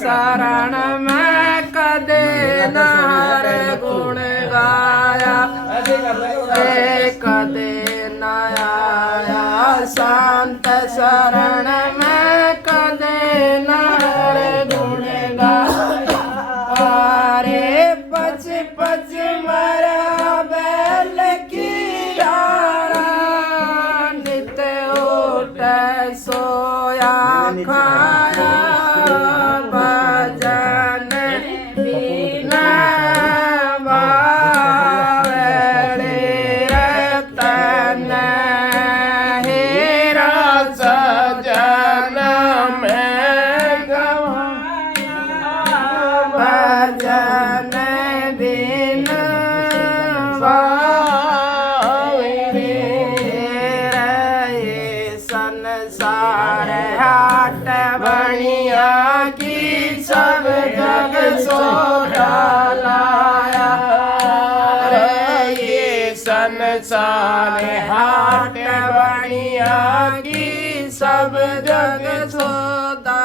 शरण में कदे नार गुण गाया कदे नया शांत शरण में कदे नार गुण गाया अरे पच पच मरा बैल की यारा नित उठ सोया खाया संसार हाट बनिया की सब जग सोरा लाया रे ये संसार हाट बनिया की सब जग सोदा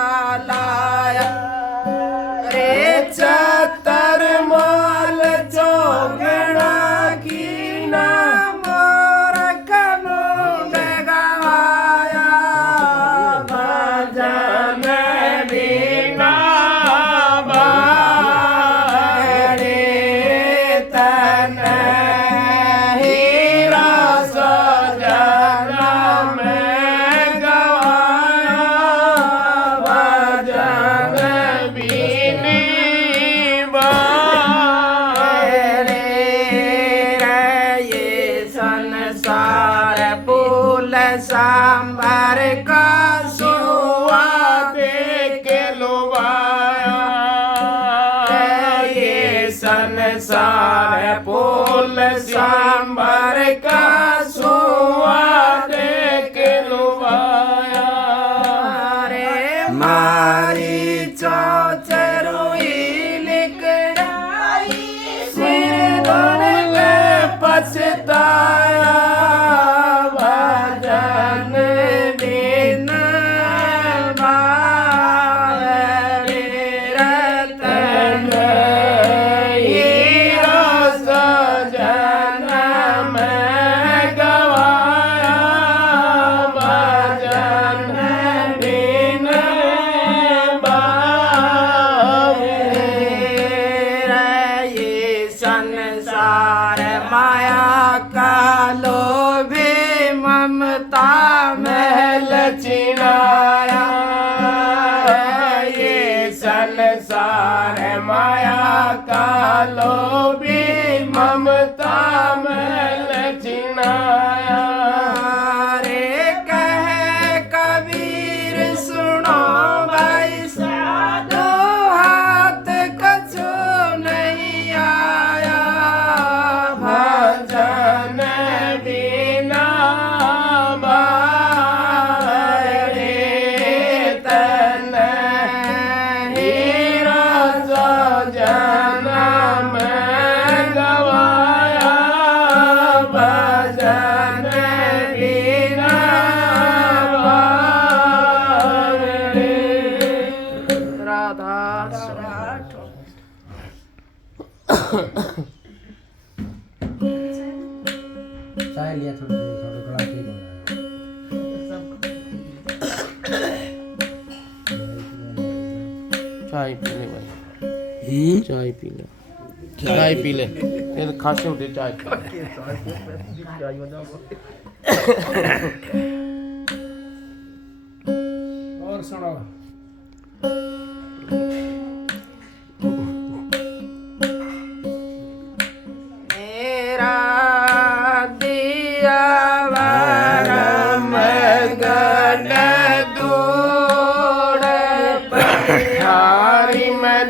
लाया रे चतर माल चौगड़ा की नाम सांबर का सुआ दे के लुभाया ये संसार फूल सांबर का सुआ दे के लुभाया रे मारी चौचरुई लिकड़ाई सिर धन में पछताया माया का लोभी ममता महल चिनाया ये संसार माया का लोभी ममता महल चिनाया रे कहे कबीर सुनो भाई साधो हाथ कछु नहीं आया भजन बिना बारे तन हीरा जो जन्म गवाया भजन बिना बारे राधा चाय लिया थोड़ी थोड़ा गला ठीक हो जाएगा। चाय पी ले भाई चाय पी ले चाय पी ले ये खांसी उठे चाय और सुनो मेरा दिया वरम गण दूड़ परिहारी में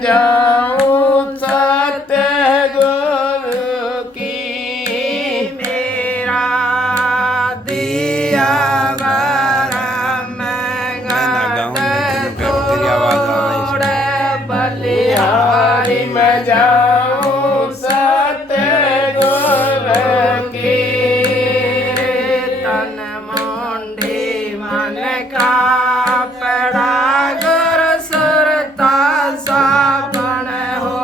मैं जाऊं सतगुर की तन मुंडी मन का पड़ा गुर सुरता साबण हो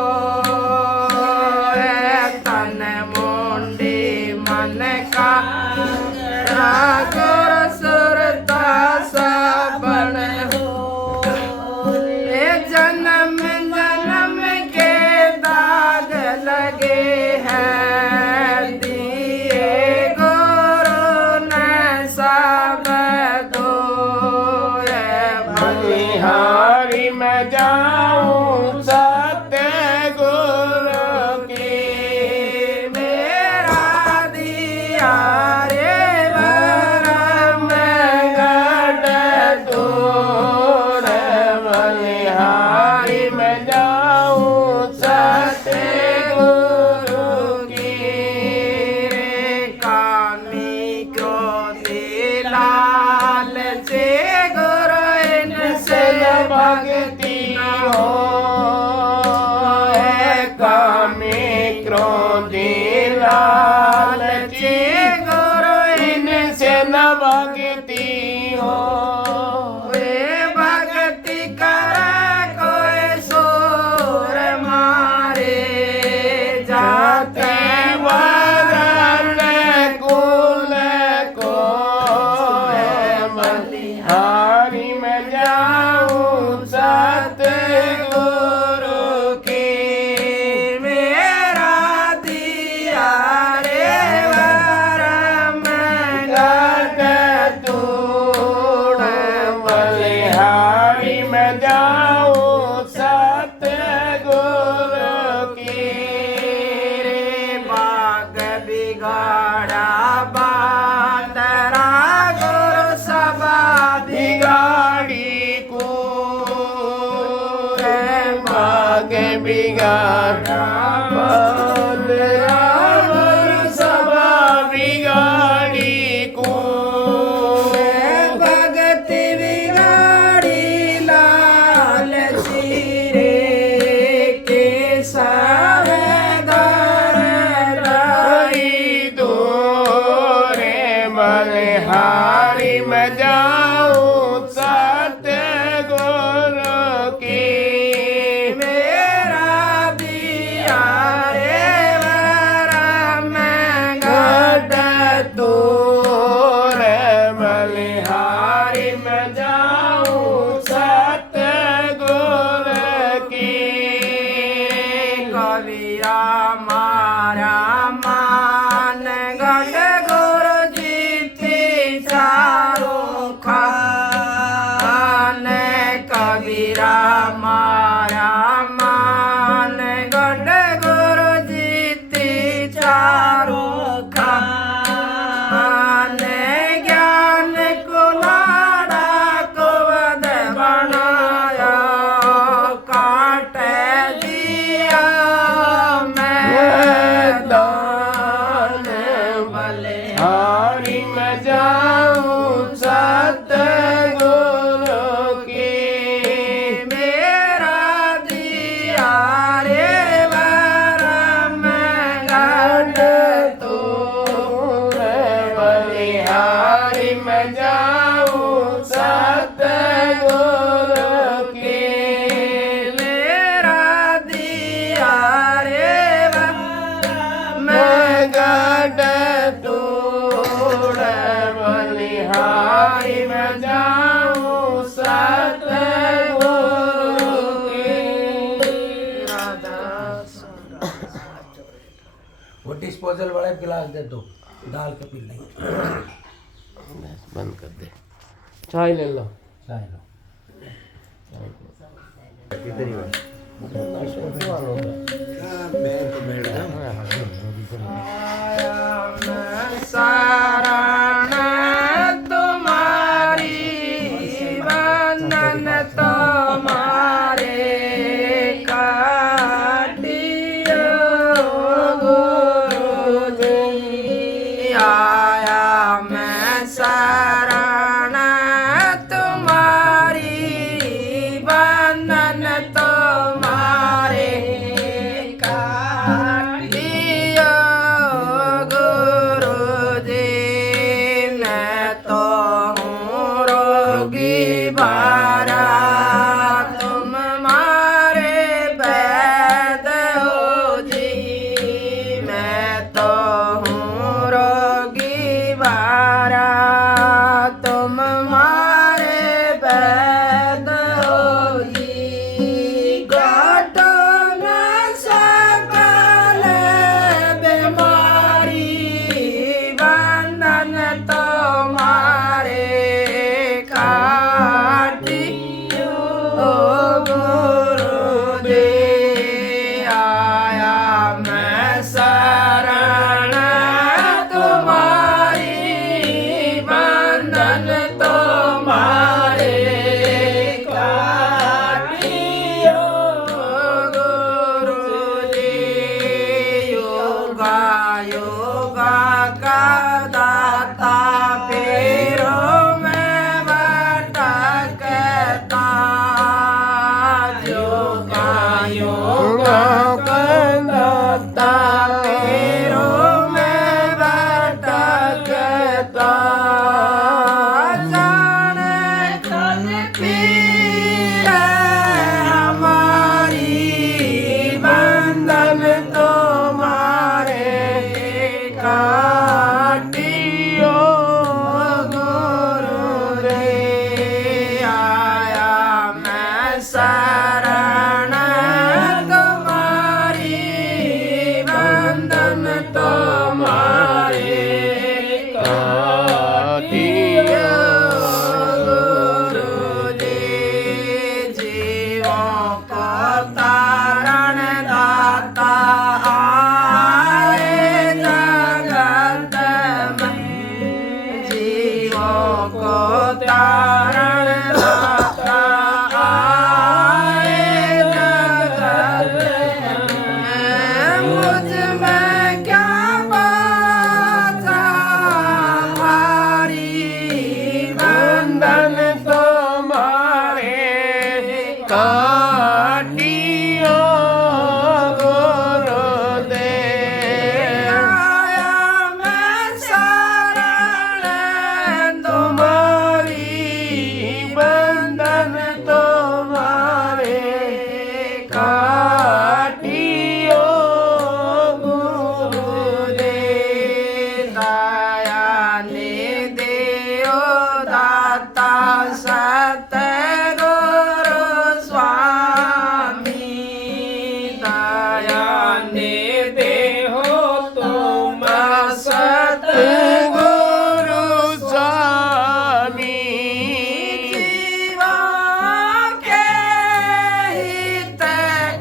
तन मुंडी मन का गुर सुरता साबण हो जन्म जन्म के दाग लगे हैं दिए गुरु ने सब दो बलिहारी मैं जाऊं सत्य गुरु की मेरा दिया रे वरम गढ़ दूर बलिहारी मैं जाऊं सत्य गुरु की रे कामी क्रोधी लालची गुरु इनसे भक्ति हो कामी क्रोधी लालची गुरु इनसे न भक्ति हो वे भक्ति कर कोई सूर मारे जाते वरण कुल को बलिहारी मैं जाऊं सतगुरु की मेरा दिया रे वरम गढ़ दूर बलिहारी मैं जाऊं सतगुरु की रे बाग बिगाड़ा बातरा गुरु सभा बिगाड़ी को बाग बिगाड़ा बातरा गुरु सभा बिगाड़ी को भगति बिगाड़ी लाल रे के सावधान रही दूरे बलिहारी मैं जाऊं सतगुरु की मेरा दिया रे वरम गढ़ दूर बलिहारी मैं जाऊं सतगुरु की कविया मारा मान गढ़ गुरु जी थी चारों खान कबीरा मारा मान गढ़ गुरु जी थी चारों खान ज्ञान को लाड़ा को वध बनाया काट दिया मैदान बलिहारी मैं जाऊं सतगुरु की मेरा दिया रे वरम गढ़ दूर बलिहारी मैं जाऊं सतगुरु की मेरा दिया रे वरम गढ़ दूर बलिहारी मैं जाऊं सतगुरु की राधा वो डिस्पोजल वाला गिलास दे दो डाल के पी लेंगे बंद कर दे चाय ले लो चाय लो शरण तुम्हारी बंधन तुम्हारे काटियो गुरु जी आया मैं शरण तुम्हारी बंधन तुम्हारे योग कंदाता तेरो मैं भटकता जाने कौन पीर हमारी बंधन तुम्हारे काटियो गुरुदेव आया मैं शरण तुम्हारी बंधन तुम्हारे काटियो गुरुदेव जीवों को तारण दाता आए जगत में जीवों को तारण दाता आए जगत में मुझ में क्या बाचा भारी बंधन तुम्हारे काटियो गुरुदेव आया मैं शरण तुम्हारी बंधन तुम्हारे काटियो गुरुदेव दया निधियो दाता सतगुरु स्वामी दया निधियो तुम सतगुरु स्वामी जीवन के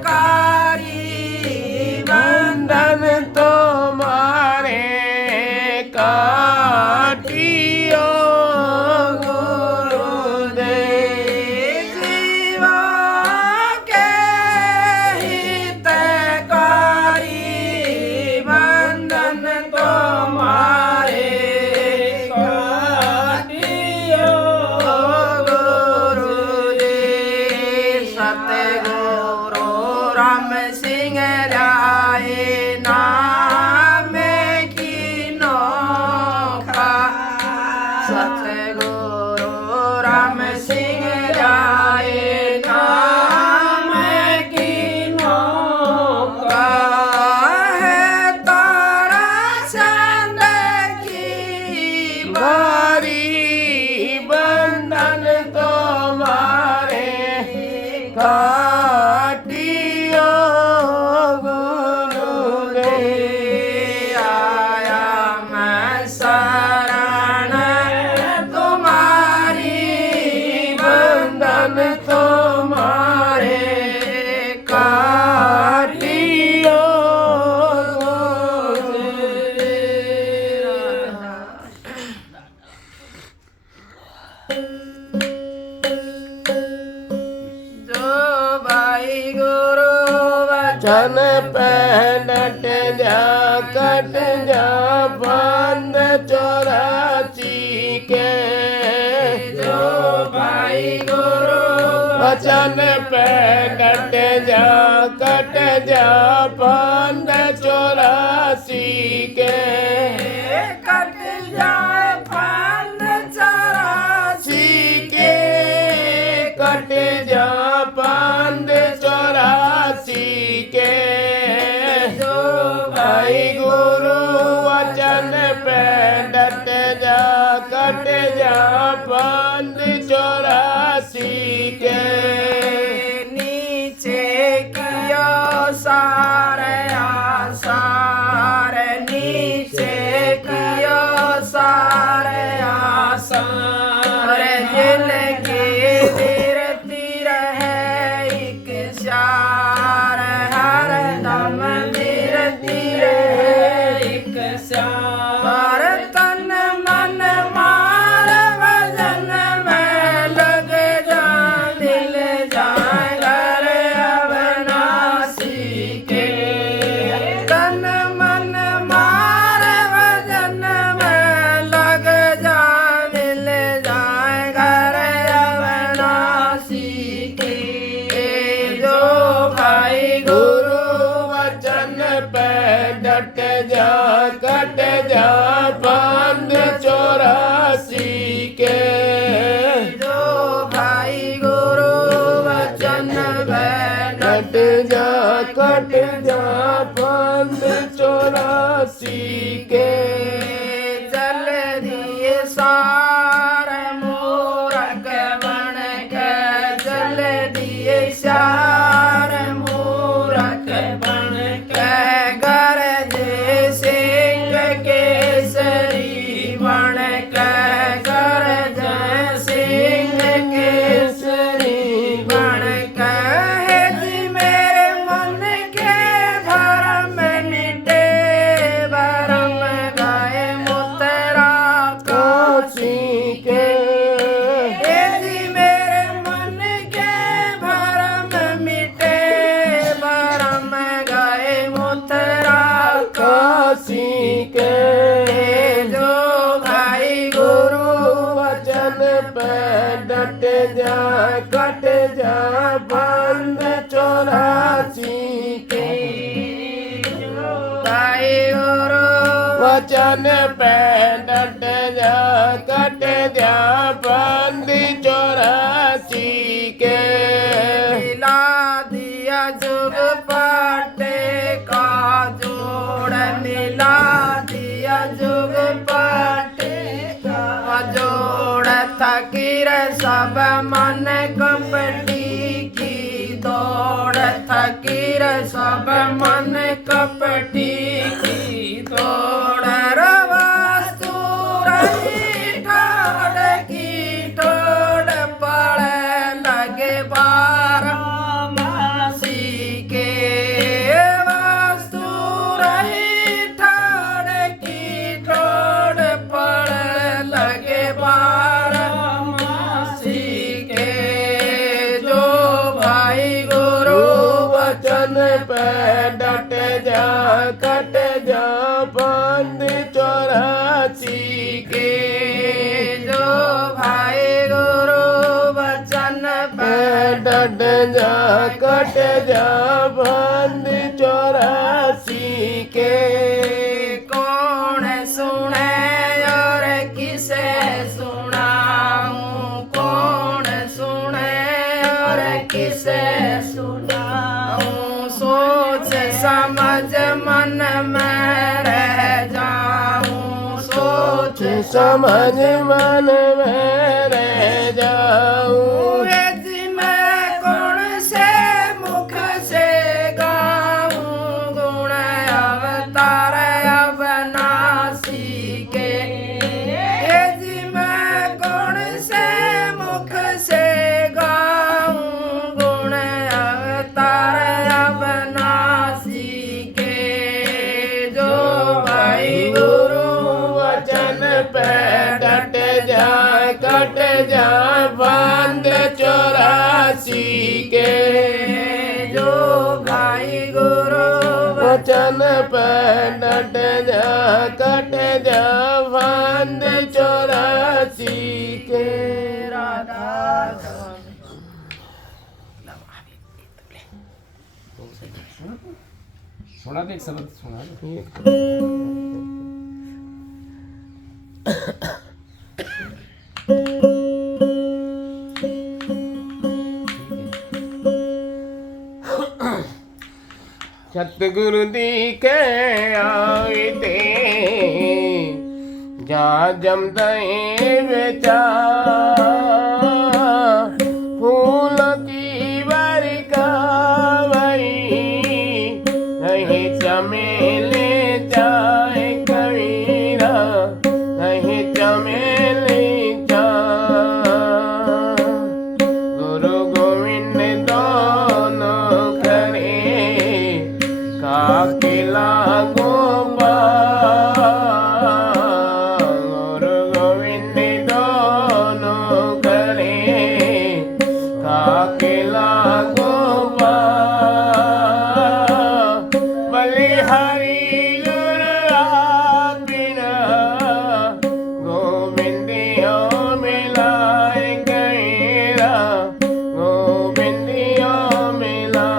हितकारी बंधन तुम्हारे काटियो गुरुदेव जीवन के हितकारी बंधन तुम्हारे काटियो गुरुदेव सतगुरु राम सिंह राय नाम की नोखा सतगुरु राम सिंह राय नाम की नोखा है तारा चंद की भारी बंधन तुम्हारे काटियो गुरुदेव आया मैं शरण तुम्हारी बंधन तुम्हारे काटियो जो भाई गुरु वचन पे डट जा कट जा बंद 84 के जो भाई गुरु वचन पे डट जा कट जा बंद 84 के कट जा बंद 84 के कट जा बंद 84 के जो भाई गुरु वचन पे डट जा कट जा बंद 84 के नीचे किया सारे आसार नीचे किया सारे आसार दिल के तीर तीर है एक शार हर दम तीर तीर है एक शार तन मन मार वजन में लग जा कट जा बंद 84 के चल दिए सार मूरख बन के चल दिए सार मूरख बन के घर जे सिंह केसरी बन के घर जे सिंह केसरी बन के हे जी मेरे मन के भरम मिटे भरम गाए मुतरा काशी के हे जी मेरे मन के भरम मिटे भरम गाए मुतरा काशी के जो भाई गुरु वचन पे डट जा कट जा बंद 84 के भाई गुरु वचन पे डट जा कट जा बंद 84 के मिला दिया जुग पाटे का जोड़ मिला दिया जुग पाटे का जोड़ थकीर सब मन कपटी की दौड़ थकीर सब मन कपटी की दौड़ रवास्तु रही ठाड़ की ठोड़ पड़े लगे बार मासी के वास्तु रही ठाड़ की ठोड़ पड़े लगे बार मासी के जो भाई गुरु वचन पे डट जा कट जा बंद 84 के जो भाई गुरु वचन पे डट जा कट जा बंद 84 के कौन सुने और किसे सुनाऊं कौन सुने और किसे सुनाऊं सोच समझ मन में रह जाऊं सोच समझ मन में रह जाऊं जी मैं कौन से मुख से गाऊं गुण अवतार अवनाशी के हे जी मैं कौन से मुख से गाऊं गुण अवतार अवनाशी के जो भाई गुरु वचन पे डट जा कट जा बंद 84 के जो भाई गुरु वचन पे डट जा कट जा बंद 84 के राधा सुना दे एक शब्द सुना दे। सतगुरु दीखे आए ते जा जमदे बेचा फूल की बरका वही नहीं चमेले जाए कबीरा नहीं चमेले जा गुरु गोविंद दोनों करे काकिला गोपाल गुरु गोविंद दोनों करे काकिला गोपाल बलिहारी गुरु आपिना गोविंदियों मिलाए गैरा गोविंदियों मिला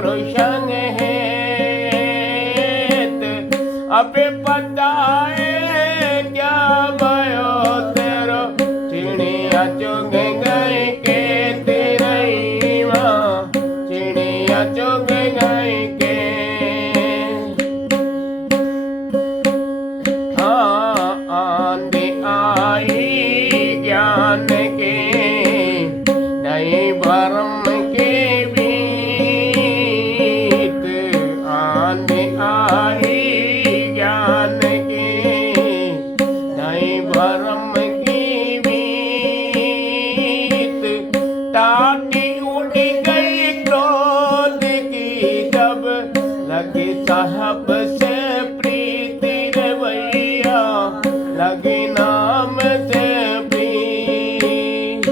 गुरु संग हेत अबे बताए क्या भयो तेरो चिड़िया चुग गई के तेरी माँ चिड़िया चुग गई के हाँ आंधी आई ज्ञान के नहीं भरम के बीत आंधी आई ज्ञान के नहीं भरम की बीत टाटी उड़ गई क्रोध की जब लगी साहब से प्रीति रे भैया लगी नाम से प्रीत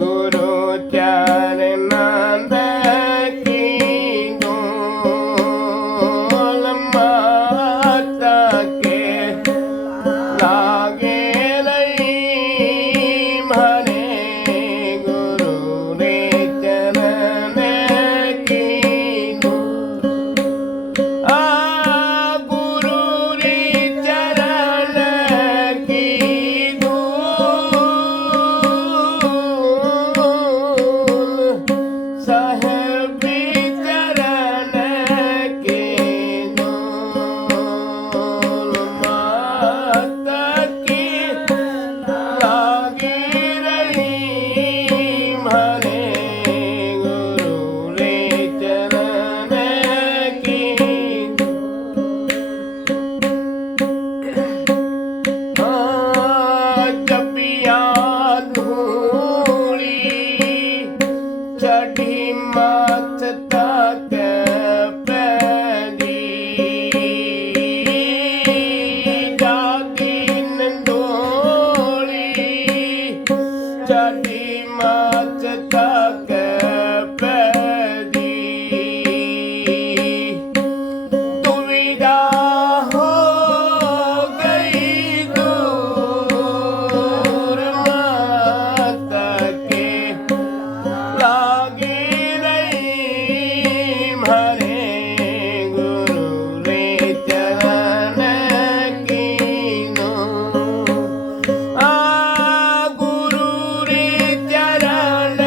गुरु चरनंद की गोल माता के लागे नहीं भरे गुरु रे चरण की आ गुरु रे चरण की धूल साहेब चरण के धूल माता की लागे रही भरे गुरु रे चरण की जपिया धूली चढ़ी माथ तक पैरी जागी नंदोली चढ़ी माथ तक पैरी दुविधा हो गई दूर माता के लागे रही भरे गुरु रे चरण की नो आ गुरु रे चरण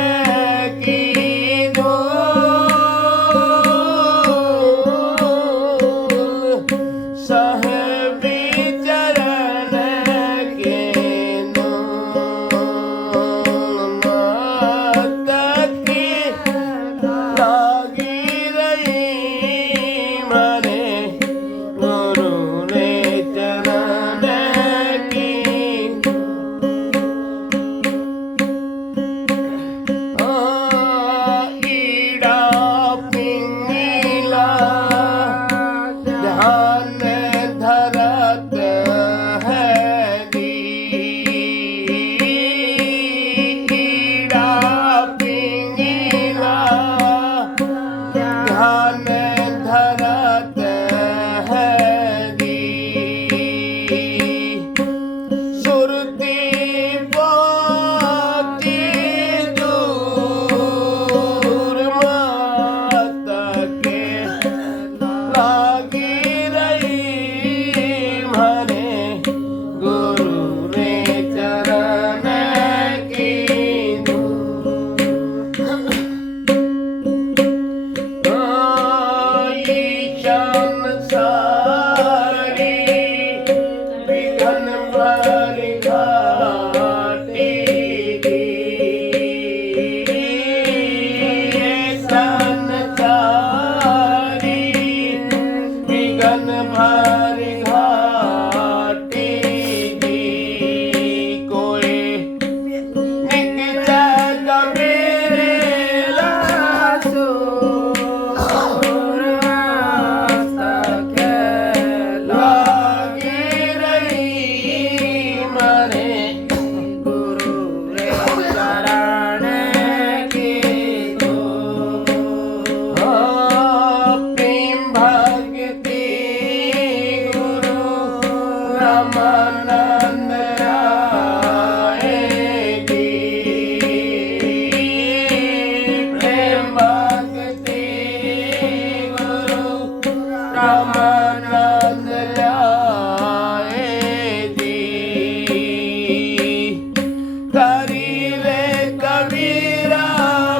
थारी रे कबीरा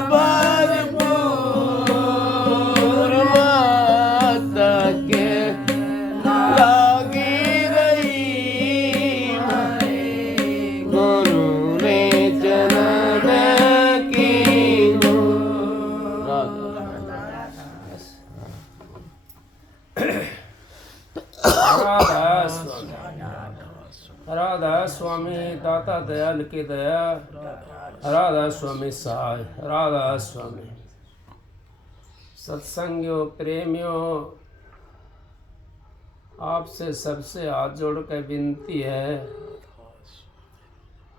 भरपूर माता के लागी रही गुरु रे चरण की राधा स्वामी दाता दयाल की दया, राधा स्वामी सहाय, राधा स्वामी। सत्संगियों प्रेमियों, आपसे सबसे हाथ जोड़ कर विनती है,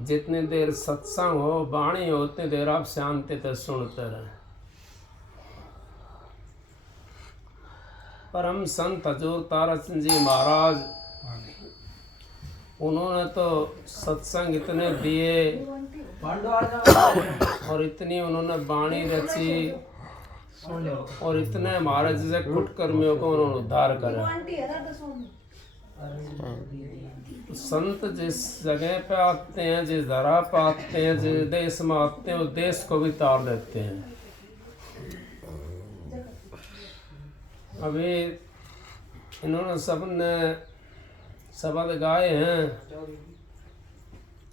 जितनी देर सत्संग हो वाणी हो उतनी देर आप शांति से सुनते रहे। परम संत हजूर तारा सिंह जी महाराज, उन्होंने तो सत्संग इतने दिए और इतनी उन्होंने वाणी रची और इतने हमारे जैसे कुटकर्मियों को उन्होंने उद्धार करा। तो संत जिस जगह पे आते हैं, जिस धरा पे आते हैं, जिस देश में आते हैं, उस देश को भी तार देते हैं। अभी इन्होंने सबने शब्द गाए हैं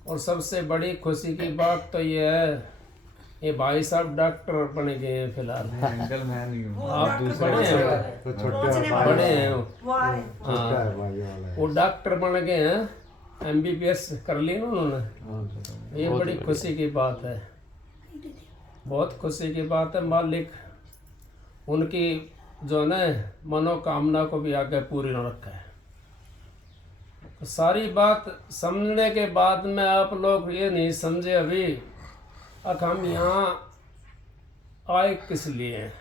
और सबसे बड़ी खुशी की बात तो ये है, ये भाई साहब डॉक्टर बन गए हैं फिलहाल। अंकल मैं नहीं हूँ, आप दूसरे बड़े हैं, तो छोटे बड़े हैं वो। छोटा है भाई वाला है। वो डॉक्टर बन गए हैं, MBBS कर ली ना उन्होंने। ये बड़ी खुशी की बात है, बहुत खुशी की बात है। मालिक उनकी जो है ना मनोकामना को भी आगे पूरी न रखा है। तो सारी बात समझने के बाद में आप लोग ये नहीं समझे अभी अब हम यहाँ आए किस लिए हैं,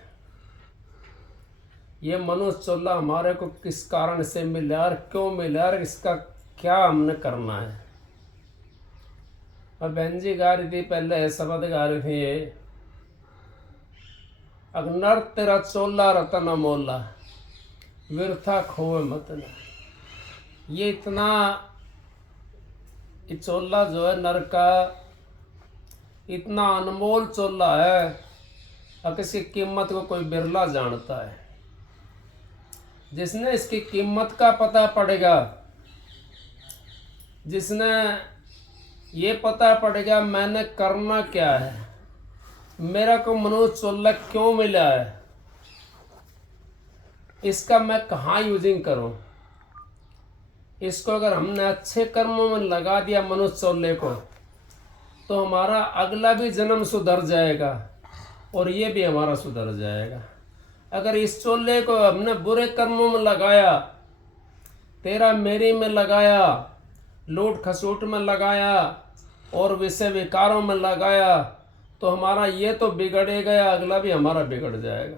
ये मनुष्य चोला हमारे को किस कारण से मिला और क्यों मिला और इसका क्या हमने करना है। और बहन जी गा रही थी पहले, शब्द गा रही थी ये, अग्नर तेरा चोला रतन मोला व्यर्था खोए मत न। ये इतना चोला जो है नर का इतना अनमोल चोला है, और इसकी कीमत को कोई बिरला जानता है। जिसने इसकी कीमत का पता पड़ेगा, जिसने ये पता पड़ेगा मैंने करना क्या है, मेरा को मनुष्य चोला क्यों मिला है, इसका मैं कहाँ यूजिंग करूं। इसको अगर हमने अच्छे कर्मों में लगा दिया मनुष्य चोले को, तो हमारा अगला भी जन्म सुधर जाएगा और ये भी हमारा सुधर जाएगा। अगर इस चोले को हमने बुरे कर्मों में लगाया, तेरा मेरी में लगाया, लूट खसूट में लगाया और विषय विकारों में लगाया, तो हमारा ये तो बिगड़े गया, अगला भी हमारा बिगड़ जाएगा।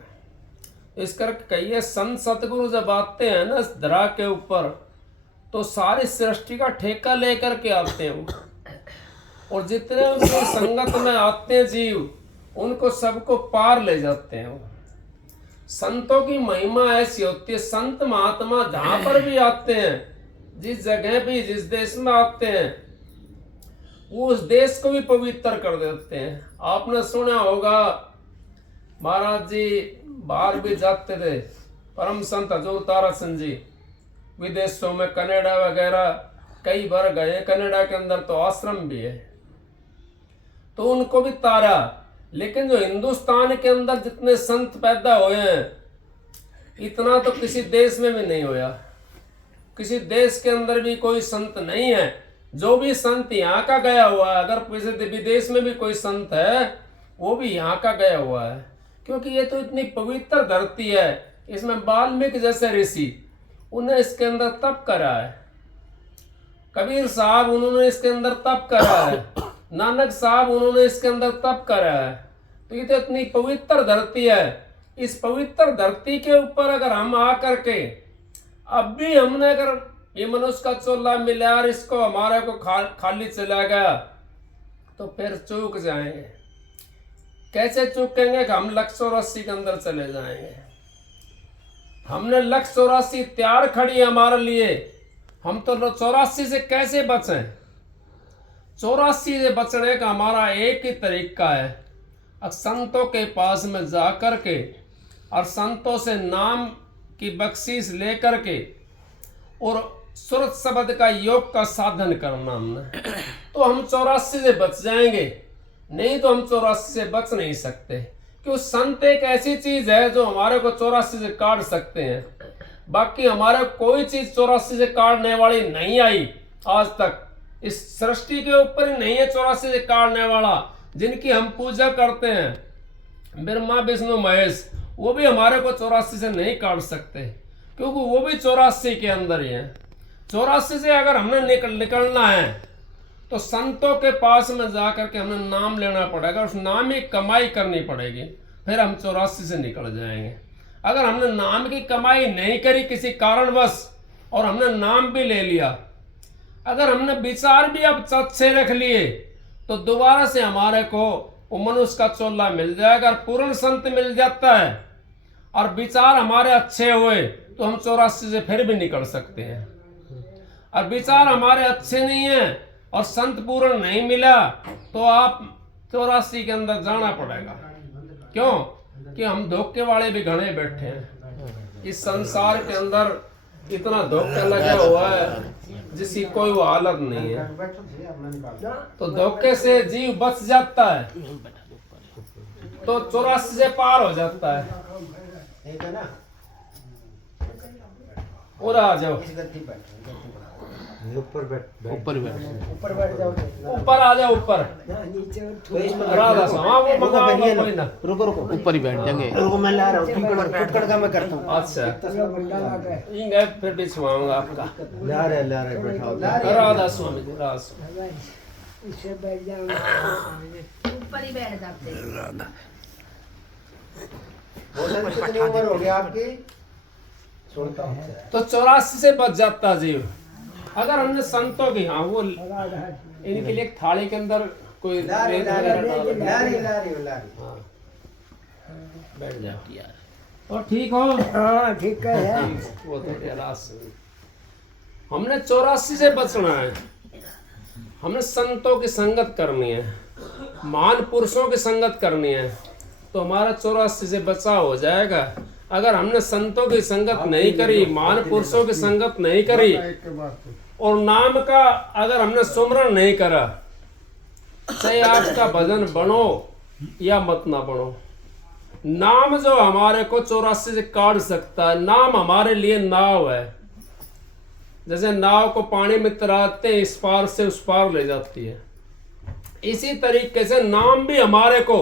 इस करके कहिए संत सतगुरु जब आते हैं ना इस धरा के ऊपर, तो सारी सृष्टि का ठेका लेकर के आते हैं और जितने उनकी संगत में आते हैं जीव, उनको सबको पार ले जाते हैं वो। संतों की महिमा ऐसी होती है, संत महात्मा जहाँ पर भी आते हैं, जिस जगह भी जिस देश में आते हैं, वो उस देश को भी पवित्र कर देते हैं। आपने सुना होगा महाराज जी बाहर भी जाते थे, परम संत हजूर तारा सिंह जी विदेशों में कनाडा वगैरह कई बार गए। कनाडा के अंदर तो आश्रम भी है, तो उनको भी तारा। लेकिन जो हिंदुस्तान के अंदर जितने संत पैदा हुए हैं, इतना तो किसी देश में भी नहीं होया। किसी देश के अंदर भी कोई संत नहीं है। जो भी संत यहाँ का गया हुआ है, अगर किसी विदेश में भी कोई संत है, वो भी यहाँ का गया हुआ है, क्योंकि ये तो इतनी पवित्र धरती है। इसमें वाल्मीकि जैसे ऋषि, उन्हें इसके अंदर तप करा है। कबीर साहब उन्होंने इसके अंदर तप करा है। नानक साहब उन्होंने इसके अंदर तप करा है। तो ये तो इतनी पवित्र धरती है। इस पवित्र धरती के ऊपर अगर हम आकर के अब भी हमने अगर ये मनुष्य का चोला मिला और इसको हमारे को खाली चला गया, तो फिर चूक जाएंगे। कैसे चूकेंगे कि हम लक्ष्य 84 के अंदर चले जाएंगे। हमने लक्ष्य 84 तैयार खड़ी है हमारे लिए। हम तो 84 से कैसे बचें? 84 से बचने का हमारा एक ही तरीका है, अब संतों के पास में जा कर के और संतों से नाम की बख्शीश लेकर के और सुरत शब्द का योग का साधन करना हमने, तो हम 84 से बच जाएंगे। नहीं तो हम 84 से बच नहीं सकते, क्योंकि संत एक ऐसी चीज है जो हमारे को 84 से काट सकते हैं। बाकी हमारे कोई चीज 84 से काटने वाली नहीं आई आज तक, इस सृष्टि के ऊपर ही नहीं है 84 से काटने वाला। जिनकी हम पूजा करते हैं ब्रह्मा विष्णु महेश, वो भी हमारे को 84 से नहीं काट सकते, क्योंकि वो भी 84 के अंदर ही है। 84 से अगर हमने निकलना है तो संतों के पास में जाकर के हमें नाम लेना पड़ेगा, उस नाम की कमाई करनी पड़ेगी, फिर हम 84 से निकल जाएंगे। अगर हमने नाम की कमाई नहीं करी किसी कारणवश और हमने नाम भी ले लिया, अगर हमने विचार भी अब अच्छे रख लिए, तो दोबारा से हमारे को वो मनुष्य का चोला मिल जाएगा। पूर्ण संत मिल जाता है और विचार हमारे अच्छे हुए तो हम 84 से फिर भी निकल सकते हैं। और विचार हमारे अच्छे नहीं है और संत पूर्ण नहीं मिला तो आप 84 के अंदर जाना पड़ेगा। क्यों? कि हम धोखे वाले भी घने बैठे हैं इस संसार के अंदर, इतना धोखा लगा हुआ है जिसकी कोई वो हालत नहीं है। तो धोखे से जीव बच जाता है तो 84 से पार हो जाता है। और आ जाओ ऊपर बैठ ऊपर बैठ ऊपर आ जाओ, ऊपर राधा सा, हाँ वो मंगाओ कोई ना, रुको रुको ऊपर ही बैठ जाएंगे। मैं ला रहा हूँ, मैं करता हूँ। अच्छा इंगे फिर भी छुआऊंगा आपका। ला रहे बैठाओ। राधा स्वामी जी, राधा स्वामी। ऊपर ही बैठ जाते हैं। कितनी उम्र हो गई आपकी? तो 84 से बच जाता जीव अगर हमने संतों की, हाँ वो इनके लिए थाली के अंदर कोई रेत वगैरह डाल, हाँ बैठ जाओ यार। और ठीक हो? हाँ ठीक है। वो तो रास हमने 84 से बचना है। हमने संतों की संगत करनी है, महान पुरुषों की संगत करनी है, तो हमारा 84 से बचाव हो जाएगा। अगर हमने संतों की संगत नहीं करी, महान पुरुषों की संगत नहीं करी और नाम का अगर हमने सुमरण नहीं करा, चाहे आपका भजन बनो या मत ना बनो, नाम जो हमारे को 84 से काट सकता है। नाम हमारे लिए नाव है, जैसे नाव को पानी में तराते इस पार से उस पार ले जाती है, इसी तरीके से नाम भी हमारे को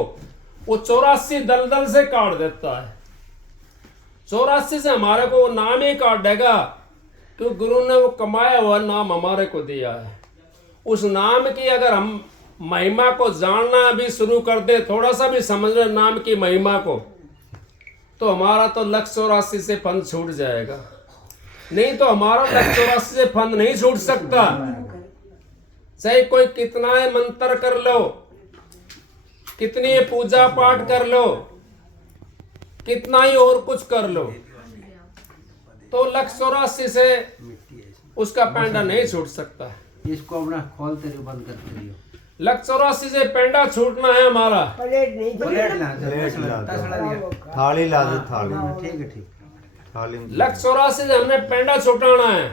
वो 84 दलदल से काट देता है। 84 से हमारे को वो नाम ही काट देगा, क्योंकि गुरु ने वो कमाया हुआ नाम हमारे को दिया है। उस नाम की अगर हम महिमा को जानना भी शुरू कर दे, थोड़ा सा भी समझ ले नाम की महिमा को, तो हमारा तो लक्ष्य 84 से फंद छूट जाएगा। नहीं तो हमारा लक्ष्य 84 से फंद नहीं छूट सकता। चाहे कोई कितना ही मंत्र कर लो, कितनी पूजा पाठ कर लो, कितना ही और कुछ कर लो, तो लक्ष्य 84 से उसका पेंडा नहीं छूट सकता। इसको अपना खोलते रहो, बंद करते रहो। लक्ष्य 84 से पेंडा छूटना है हमारा। प्लेट ला, तसला दिया। थाली ला दो, थाली। ठीक है, ठीक। थाली में लक्ष्य 84 से हमने पेंडा छुटाना है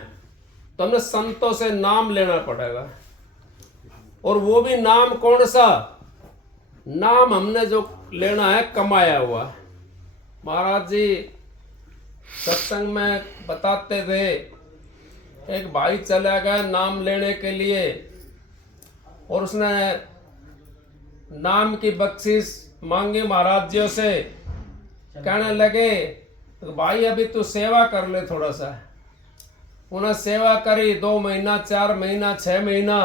तो हमने संतों से नाम लेना पड़ेगा। और वो भी नाम कौन सा? नाम हमने जो लेना है कमाया हुआ। महाराज जी सत्संग में बताते थे, एक भाई चला गया नाम लेने के लिए और उसने नाम की बख्शीश मांगी महाराज जी से। कहने लगे भाई अभी तू सेवा कर ले थोड़ा सा। उन्हें सेवा करी 2 महीना, 4 महीना, 6 महीना।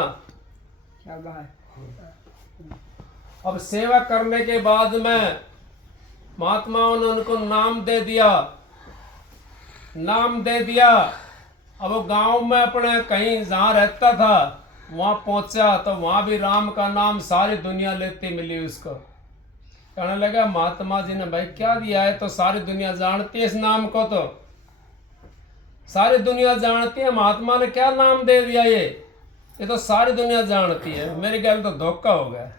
अब सेवा करने के बाद में महात्माओं ने उनको नाम दे दिया। नाम दे दिया। अब वो गांव में अपने कहीं जहाँ रहता था वहाँ पहुँचा तो वहाँ भी राम का नाम सारी दुनिया लेती मिली उसको। कहने लगा महात्मा जी ने भाई क्या दिया है? तो सारी दुनिया जानती है इस नाम को, तो सारी दुनिया जानती है। महात्मा ने क्या नाम दे दिया ये? ये तो सारी दुनिया जानती है, मेरे ख्याल तो धोखा हो गया।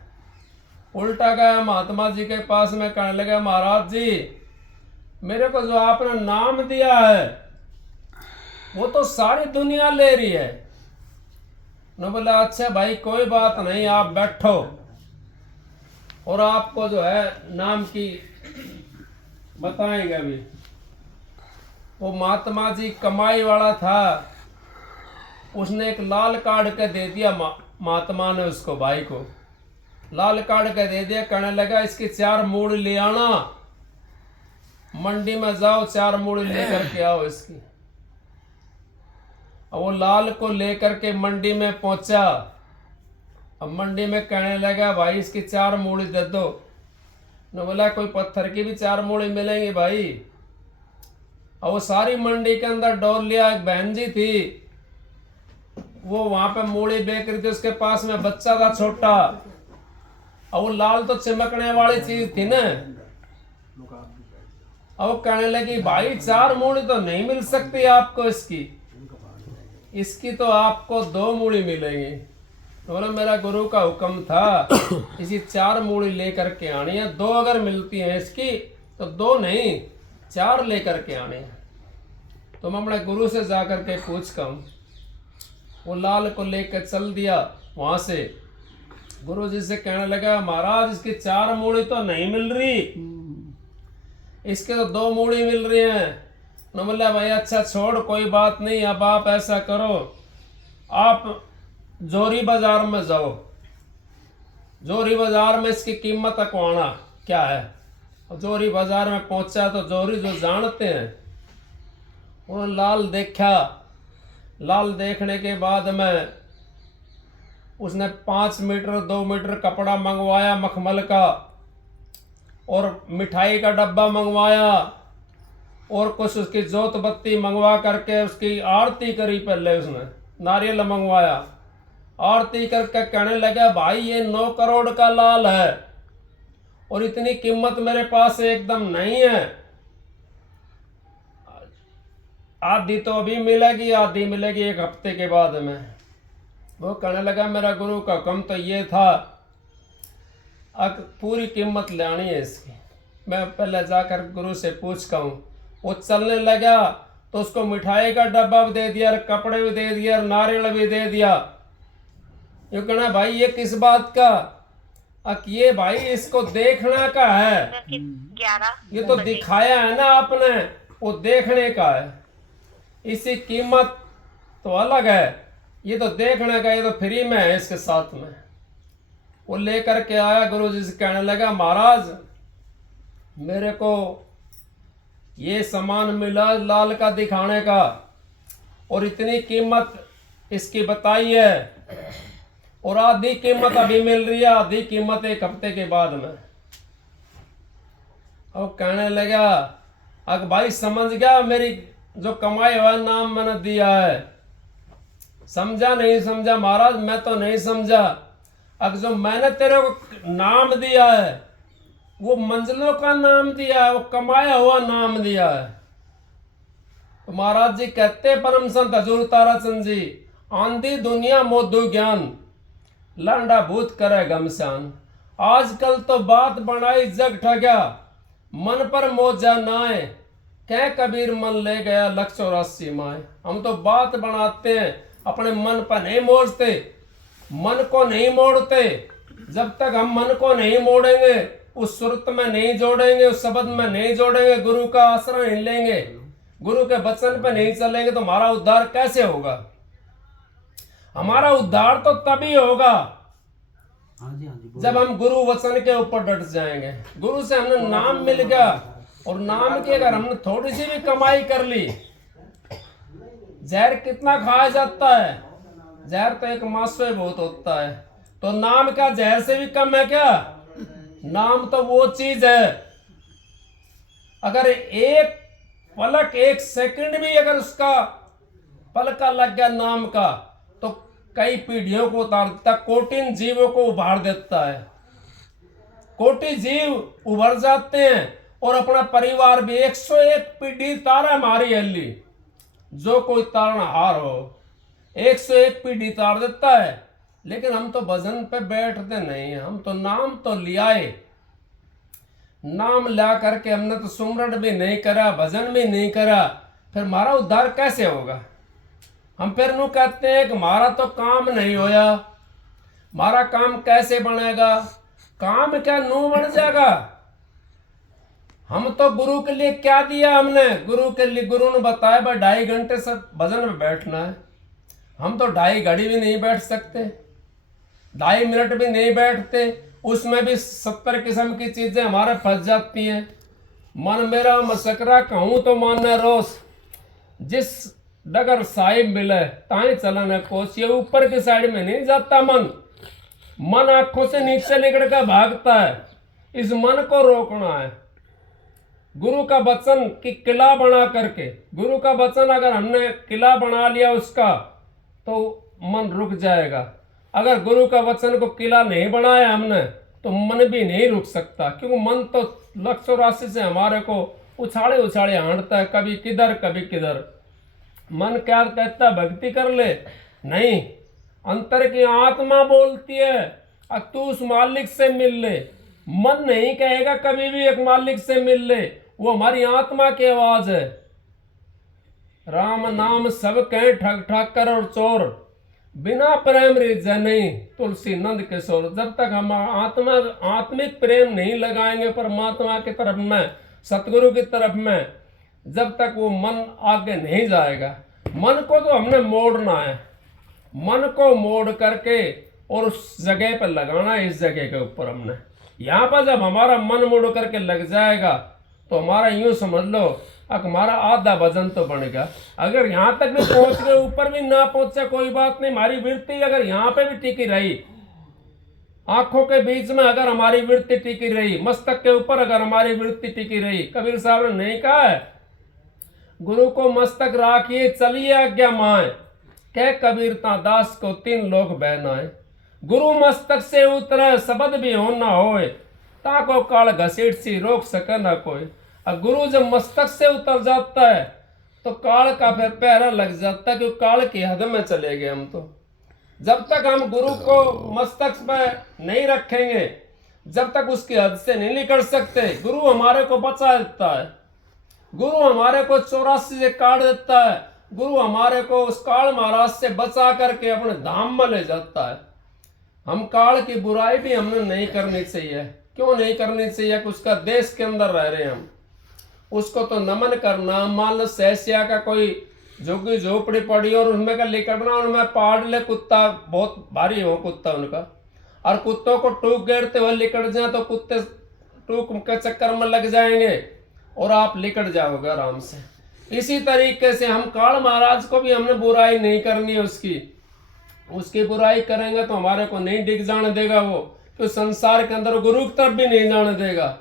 उल्टा गया महात्मा जी के पास में, कहने लगा महाराज जी मेरे को जो आपने नाम दिया है वो तो सारी दुनिया ले रही है। न बोला अच्छा भाई कोई बात नहीं, आप बैठो और आपको जो है नाम की बताएंगे अभी। वो महात्मा जी कमाई वाला था, उसने एक लाल कार्ड के दे दिया, महात्मा ने उसको भाई को लाल कार्ड के दे दिया। कहने लगा इसकी 4 मूड़ी ले आना, मंडी में जाओ 4 मूड़ी लेकर के आओ इसकी। अब वो लाल को लेकर के मंडी में पहुंचा। अब मंडी में कहने लगा भाई इसकी 4 मूड़ी दे दो। ने बोला कोई पत्थर की भी 4 मूड़ी मिलेंगी भाई। अब वो सारी मंडी के अंदर डोल लिया। एक बहन जी थी, वो वहां पे मूड़ी बेच रही थी, उसके पास में बच्चा था छोटा। अब वो लाल तो चिमकने वाली चीज थी ना। अब वो कहने लगी भाई 4 मूड़ी तो नहीं मिल सकती आपको, इसकी तो आपको 2 मूड़ी मिलेंगी। तो बोला मेरा गुरु का हुक्म था इसी 4 मूड़ी लेकर के आनी है। 2 अगर मिलती हैं इसकी तो 2 नहीं 4 लेकर के आने हैं। तो मैं अपने गुरु से जाकर के पूछ कर वो लाल को लेकर चल दिया वहां से। गुरु जी से कहने लगा महाराज इसकी 4 मूड़ी तो नहीं मिल रही, इसके तो 2 मूड़ी मिल रही हैं। न बोला भाई अच्छा छोड़ कोई बात नहीं, अब आप ऐसा करो आप जोरी बाजार में जाओ, जोरी बाजार में इसकी कीमत अकवाना क्या है। जोरी बाजार में पहुंचा तो जोरी जो जानते हैं उन्होंने लाल देखा। लाल देखने के बाद में उसने 5 मीटर 2 मीटर कपड़ा मंगवाया मखमल का, और मिठाई का डब्बा मंगवाया, और कुछ उसकी जोत बत्ती मंगवा करके उसकी आरती करी। पहले उसने नारियल मंगवाया, आरती करके कहने लगा भाई ये 9 करोड़ का लाल है और इतनी कीमत मेरे पास एकदम नहीं है, आधी तो अभी मिलेगी आधी मिलेगी 1 हफ्ते के बाद में। वो कहने लगा मेरा गुरु का हुक्म तो ये था अब पूरी कीमत लानी है इसकी। मैं पहले जाकर गुरु से पूछ कर हूँ। वो चलने लगा तो उसको मिठाई का डब्बा भी दे दिया, कपड़े भी दे दिया, नारियल भी दे दिया। ये कहना भाई ये किस बात का? ये भाई इसको देखना का है, ये तो दिखाया है ना आपने, वो देखने का है। इसकी कीमत तो अलग है, ये तो देखने का, ये तो फ्री में है इसके साथ में। वो लेकर के आया गुरु जी से, कहने लगा महाराज मेरे को ये सामान मिला लाल का दिखाने का और इतनी कीमत इसकी बताई है, और आधी कीमत अभी मिल रही है, आधी कीमत 1 हफ्ते के बाद में। और कहने लगा अगर भाई समझ गया मेरी जो कमाई हुआ नाम मैंने दिया है, समझा नहीं समझा? महाराज मैं तो नहीं समझा। अब जो मैंने तेरे को नाम दिया है वो मंजिलों का नाम दिया है, वो कमाया हुआ नाम दिया है। तो महाराज जी कहते परम संत हजूर ताराचंद जी, आंधी दुनिया मोदू ज्ञान लांडा भूत करे घमसान। आजकल तो बात बनाई जग ठगा, मन पर मोजा नाए, कह कबीर मन ले गया 184 माए। हम तो बात बनाते हैं अपने मन पर नहीं मोड़ते, मन को नहीं मोड़ते। जब तक हम मन को नहीं मोड़ेंगे, उस सुरत में नहीं जोड़ेंगे, उस शब्द में नहीं जोड़ेंगे, गुरु का आश्रय नहीं लेंगे, गुरु के वचन पे नहीं चलेंगे, तो हमारा उद्धार कैसे होगा? हमारा उद्धार तो तभी होगा जब हम गुरु वचन के ऊपर डट जाएंगे। गुरु से हमने नाम मिल गया, और नाम की अगर हमने थोड़ी सी भी कमाई कर ली, जहर कितना खाया जाता है? जहर तो एक मासवे बहुत होता है, तो नाम का जहर से भी कम है क्या? नाम तो वो चीज है, अगर एक पलक 1 सेकंड भी अगर उसका पलका लग गया नाम का, तो कई पीढ़ियों को उतार देता, कोटि जीवों को उभार देता है। कोटि जीव उभर जाते हैं और अपना परिवार भी 101 पीढ़ी तारा मारी हल्ली। जो कोई तारणहार हो, 101 पीढ़ी तार देता है, लेकिन हम तो भजन पे बैठते नहीं है। हम तो नाम तो लियाए, नाम ला करके हमने तो सुमरन भी नहीं करा, भजन भी नहीं करा, फिर हमारा उद्धार कैसे होगा? हम फिर नू कहते हैं कि हमारा तो काम नहीं होया, हमारा काम कैसे बनेगा? काम क्या नू बन जाएगा? हम तो गुरु के लिए क्या दिया हमने? गुरु के लिए गुरु ने बताया भाई 2.5 घंटे से भजन में बैठना है। हम तो 2.5 घड़ी भी नहीं बैठ सकते, 2.5 मिनट भी नहीं बैठते, उसमें भी 70 किस्म की चीजें हमारे फंस जाती हैं। मन मेरा मसकरा कहूँ तो मानना रोस, जिस डगर साहिब मिले ताई चलाना कोस। ये ऊपर की साइड में नहीं जाता मन, मन आंखों से नीचे निकल कर भागता है। इस मन को रोकना है। गुरु का वचन की किला बना करके, गुरु का वचन अगर हमने किला बना लिया उसका, तो मन रुक जाएगा। अगर गुरु का वचन को किला नहीं बनाया हमने, तो मन भी नहीं रुक सकता, क्योंकि मन तो लक्ष्य राशि से हमारे को उछाड़े उछाड़े हांटता है, कभी किधर कभी किधर। मन क्या कहता, भक्ति कर ले, नहीं, अंतर की आत्मा बोलती है अब तू उस मालिक से मिल ले। मन नहीं कहेगा कभी भी एक मालिक से मिल ले, वो हमारी आत्मा की आवाज है। राम नाम सब कहें ठग ठाकर और चोर, बिना प्रेम रिझे नहीं तुलसी नंद किशोर। जब तक हम आत्मिक प्रेम नहीं लगाएंगे परमात्मा की तरफ में, सतगुरु की तरफ में, जब तक वो मन आगे नहीं जाएगा। मन को तो हमने मोड़ना है, मन को मोड़ करके और उस जगह पर लगाना है, इस जगह के ऊपर हमने। यहाँ पर जब हमारा मन मुड़ करके लग जाएगा, तो हमारा यूं समझ लो हमारा आधा वजन तो बनेगा। अगर यहाँ तक भी पहुंच गए, ऊपर भी ना पहुंचे कोई बात नहीं, हमारी वृत्ति अगर यहाँ पे भी टिकी रही, आंखों के बीच में अगर हमारी वृत्ति टिकी रही, मस्तक के ऊपर अगर हमारी वृत्ति टिकी रही, कबीर साहब ने नहीं कहा है, गुरु को मस्तक राखिए चलिए आज्ञा माए, कह कबीर ता दास को 3 लोग बहनाए। गुरु मस्तक से उतरे शब्द भी हो ना होए, ताको काल घसीट सी रोक सके ना कोई। अब गुरु जब मस्तक से उतर जाता है, तो काल का फिर पहरा लग जाता है, क्योंकि काल की हद में चले गए हम तो। जब तक हम गुरु को मस्तक पे नहीं रखेंगे, जब तक उसकी हद से नहीं निकल सकते। गुरु हमारे को बचा देता है, गुरु हमारे को 84 से काट देता है, गुरु हमारे को उस काल महाराज से बचा करके अपने धाम में ले जाता है। हम काल की बुराई भी हमने नहीं करनी चाहिए। क्यों नहीं करनी चाहिए? कि उसका देश के अंदर रह रहे हैं हम, उसको तो नमन करना। मान लो सहसिया का कोई झुग्गी झोपड़ी पड़ी और उसमें का लिकड़ना, उनमें पाड़ ले कुत्ता, बहुत भारी हो कुत्ता उनका, और कुत्तों को टूक गिरते हुए लिकड़ जाए, तो कुत्ते टूक के चक्कर में लग जाएंगे और आप लिकड़ जाओगे आराम से। इसी तरीके से हम काल महाराज को भी हमने बुराई नहीं करनी है उसकी बुराई करेंगे तो हमारे को नहीं डिग जाने देगा वो, तो संसार के अंदर गुरु की तरफ भी नहीं जाने देगा,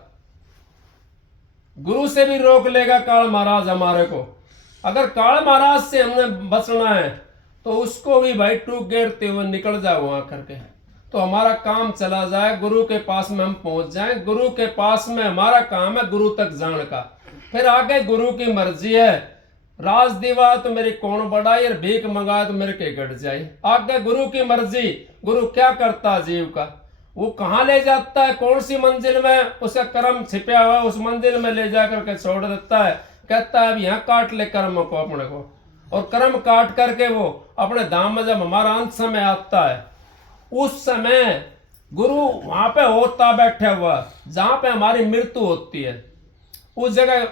गुरु से भी रोक लेगा काल महाराज हमारे को। अगर काल महाराज से हमने बचना है, तो उसको भी भाई टूक गिरते हुए निकल जाओ वहां करके, तो हमारा काम चला जाए, गुरु के पास में हम पहुंच जाएं। गुरु के पास में हमारा काम है गुरु तक जाने का, फिर आगे गुरु की मर्जी है। राज दीवा तो मेरी कौन बढ़ाई और भीख मंगाए तो मेरे के घट जाए, आगे गुरु की मर्जी। गुरु क्या करता है जीव का, वो कहाँ ले जाता है, कौन सी मंजिल में उसका कर्म छिपा हुआ है, उस मंजिल में ले जाकर के छोड़ देता है। कहता है अब यहाँ काट ले कर्म को अपने को, और कर्म काट करके वो अपने धाम में जब हमारा अंत समय आता है, उस समय गुरु वहां पे होता बैठा हुआ, जहां पे हमारी मृत्यु होती है, उस जगह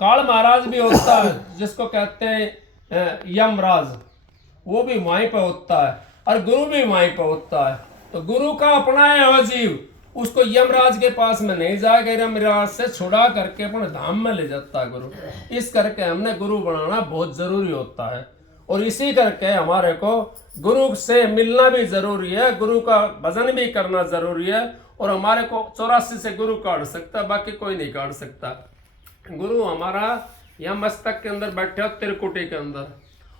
काल महाराज भी होता है, जिसको कहते हैं यमराज, वो भी वहीं पे होता है, और गुरु भी वहीं पे होता है। तो गुरु का अपना है जीव, उसको यमराज के पास में नहीं जाएगा, यमराज से छुड़ा करके अपने धाम में ले जाता है गुरु। इस करके हमने गुरु बनाना बहुत जरूरी होता है, और इसी करके हमारे को गुरु से मिलना भी जरूरी है, गुरु का भजन भी करना जरूरी है। और हमारे को 84 से गुरु काट सकता, बाकी कोई नहीं काट सकता। गुरु हमारा यहाँ मस्तक के अंदर बैठे हो, त्रिकुटी के अंदर,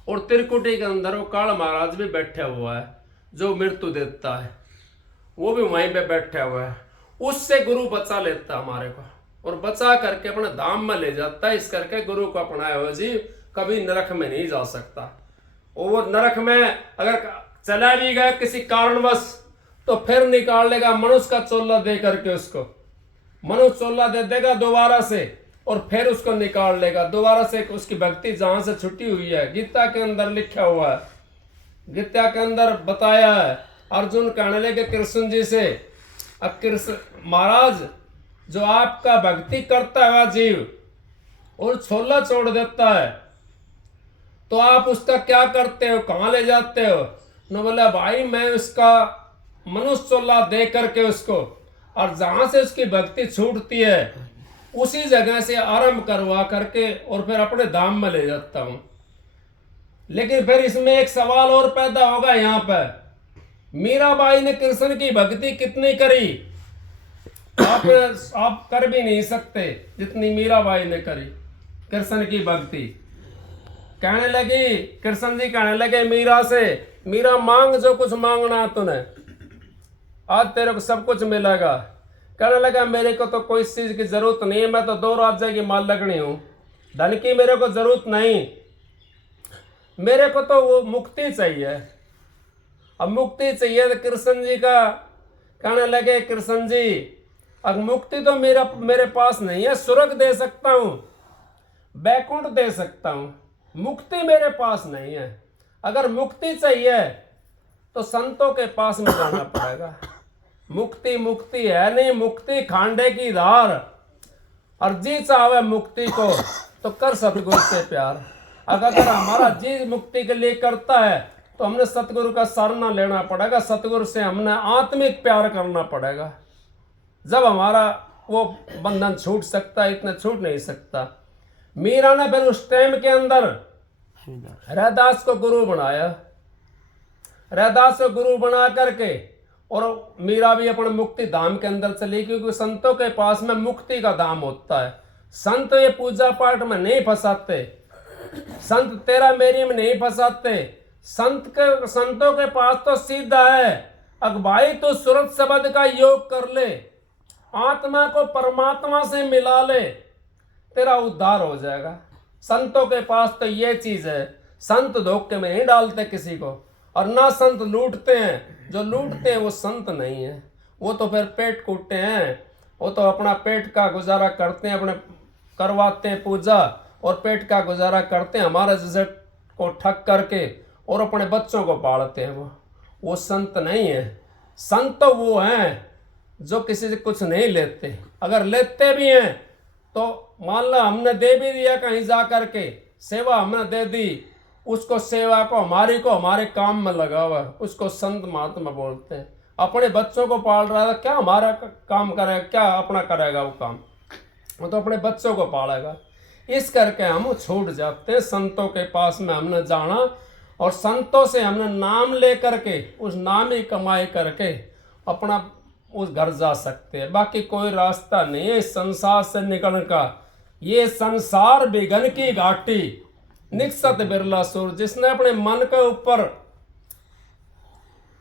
और त्रिकुटी के अंदर वो काल महाराज भी बैठा हुआ है, जो मृत्यु देता है, वो भी वहीं पे बैठा हुआ है। उससे गुरु बचा लेता हमारे को, और बचा करके अपने धाम में ले जाता है। इस करके गुरु को अपनाया हुआ जीव कभी नरक में नहीं जा सकता। वो नरक में अगर चला भी गया किसी कारणवश तो फिर निकाल लेगा मनुष्य का चोला दे करके उसको, मनुष्य चोला दे देगा दोबारा से और फिर उसको निकाल लेगा दोबारा से। उसकी भक्ति जहां से छुट्टी हुई है, गीता के अंदर लिखा हुआ है, गीता के अंदर बताया है। अर्जुन कहने लगे कृष्ण जी से, अब कृष्ण महाराज जो आपका भक्ति करता है जीव और छोला छोड़ देता है तो आप उसका क्या करते हो, कहाँ ले जाते हो? न बोला भाई मैं उसका मनुष्य चोला दे करके उसको, और जहां से उसकी भक्ति छूटती है उसी जगह से आरंभ करवा करके और फिर अपने धाम में ले जाता हूं। लेकिन फिर इसमें एक सवाल और पैदा होगा यहाँ पर, मीराबाई ने कृष्ण की भक्ति कितनी करी? आप कर भी नहीं सकते जितनी मीराबाई ने करी कृष्ण की भक्ति। कहने लगी, कृष्ण जी कहने लगे मीरा से, मीरा मांग जो कुछ मांगना है तूने, आज तेरे को सब कुछ मिलेगा। कहने लगा मेरे को तो कोई चीज की जरूरत नहीं है, मैं तो 2 राज्य की मालकिनी हूं, धन की मेरे को जरूरत नहीं, मेरे को तो वो मुक्ति चाहिए। अब मुक्ति चाहिए तो कृष्ण जी का कहने लगे, कृष्ण जी अब मुक्ति तो मेरे पास नहीं है, स्वर्ग दे सकता हूं, बैकुंठ दे सकता हूं, मुक्ति मेरे पास नहीं है। अगर मुक्ति चाहिए तो संतों के पास में जाना पड़ेगा। मुक्ति मुक्ति है नहीं, मुक्ति खांडे की धार, और जी चाहे मुक्ति को तो कर सतगुरु से प्यार। अगर हमारा जी मुक्ति के लिए करता है तो हमने सतगुरु का शरण लेना पड़ेगा, सतगुरु से हमने आत्मिक प्यार करना पड़ेगा, जब हमारा वो बंधन छूट सकता है, इतना छूट नहीं सकता। मीरा ने फिर उस टाइम के अंदर रैदास को गुरु बनाया, रैदास को गुरु बना करके और मीरा भी अपने मुक्ति धाम के अंदर चली, क्योंकि संतों के पास में मुक्ति का धाम होता है। संत ये पूजा पाठ में नहीं फंसाते, संत तेरा मेरी में नहीं फंसाते, संतों के पास तो सीधा है, अग भाई तो सूरत शब्द का योग कर ले, आत्मा को परमात्मा से मिला ले, तेरा उद्धार हो जाएगा। संतों के पास तो ये चीज है, संत धोखे में नहीं डालते किसी को, और ना संत लूटते हैं, जो लूटते हैं वो संत नहीं है, वो तो फिर पेट कूटते हैं, वो तो अपना पेट का गुजारा करते हैं, अपने करवाते हैं पूजा और पेट का गुजारा करते हैं, हमारे जैसे को ठग करके और अपने बच्चों को पालते हैं, वो संत नहीं है। संत तो वो हैं जो किसी से कुछ नहीं लेते, अगर लेते भी हैं तो मान लो हमने दे भी दिया कहीं जा करके, सेवा हमने दे दी, उसको सेवा को हमारे काम में लगा हुआ, उसको संत महात्मा बोलते हैं। अपने बच्चों को पाल रहा है, क्या हमारा काम करेगा, क्या अपना करेगा वो काम, वो तो अपने बच्चों को पालेगा। इस करके हम छूट जाते हैं, संतों के पास में हमने जाना और संतों से हमने नाम ले करके, उस नाम ही कमाई करके अपना उस घर जा सकते हैं। बाकी कोई रास्ता नहीं है इस संसार से निकलने का। ये संसार विघन की घाटी, निकसत बिरला सुर, जिसने अपने मन के ऊपर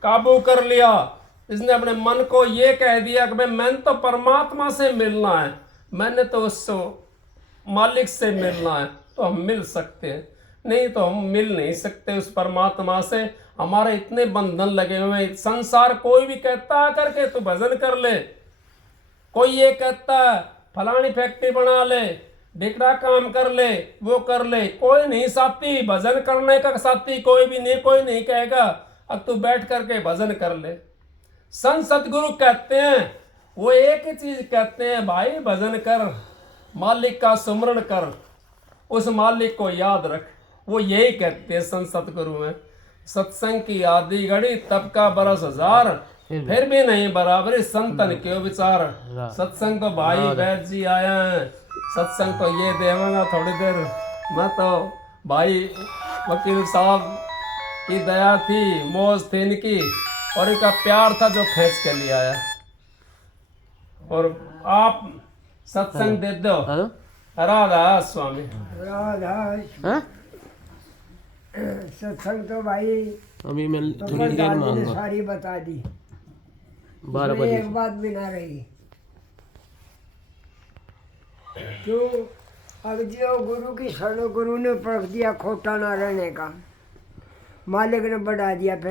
काबू कर लिया, जिसने अपने मन को ये कह दिया कि भाई मैंने तो परमात्मा से मिलना है, मैंने तो उस मालिक से मिलना है, तो हम मिल सकते हैं, नहीं तो हम मिल नहीं सकते उस परमात्मा से। हमारे इतने बंधन लगे हुए हैं। संसार कोई भी कहता है करके तू भजन कर ले, कोई ये कहता है फलानी फैक्ट्री बना ले, ढिकड़ा काम कर ले, वो कर ले, कोई नहीं साथी भजन करने का, साथी कोई भी नहीं, कोई नहीं कहेगा अब तू बैठ करके भजन कर ले। संत सतगुरु कहते हैं, वो एक ही चीज कहते हैं, भाई भजन कर, मालिक का सुमरण कर, उस मालिक को याद रख, वो यही कहते हैं संत सतगुरु में। सत्संग की आदि घड़ी तब का बरस हजार, फिर भी नहीं बराबरी संतन क्यों विचार। सत्संग तो भाई बैठ जी आया है, सत्संग तो ये देवांगा थोड़ी देर, मैं तो भाई वकील साहब की दया थी, मौज थी इनकी और इनका प्यार था जो खींच के ले आया। और आप सत्संग दे दो। राधा स्वामी, राधा सत्संग तो भाई अभी मैं थोड़ी देर में आऊंगा, सारी बता दी, 12 बजे। एक बात भी ना रही। क्यों? अब जो गुरु की शरण, गुरु ने परख दिया खोटा ना रहने का, मालिक ने बढ़ा दिया फिर